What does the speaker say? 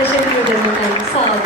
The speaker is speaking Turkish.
Teşekkür ederim efendim. Sağ olun.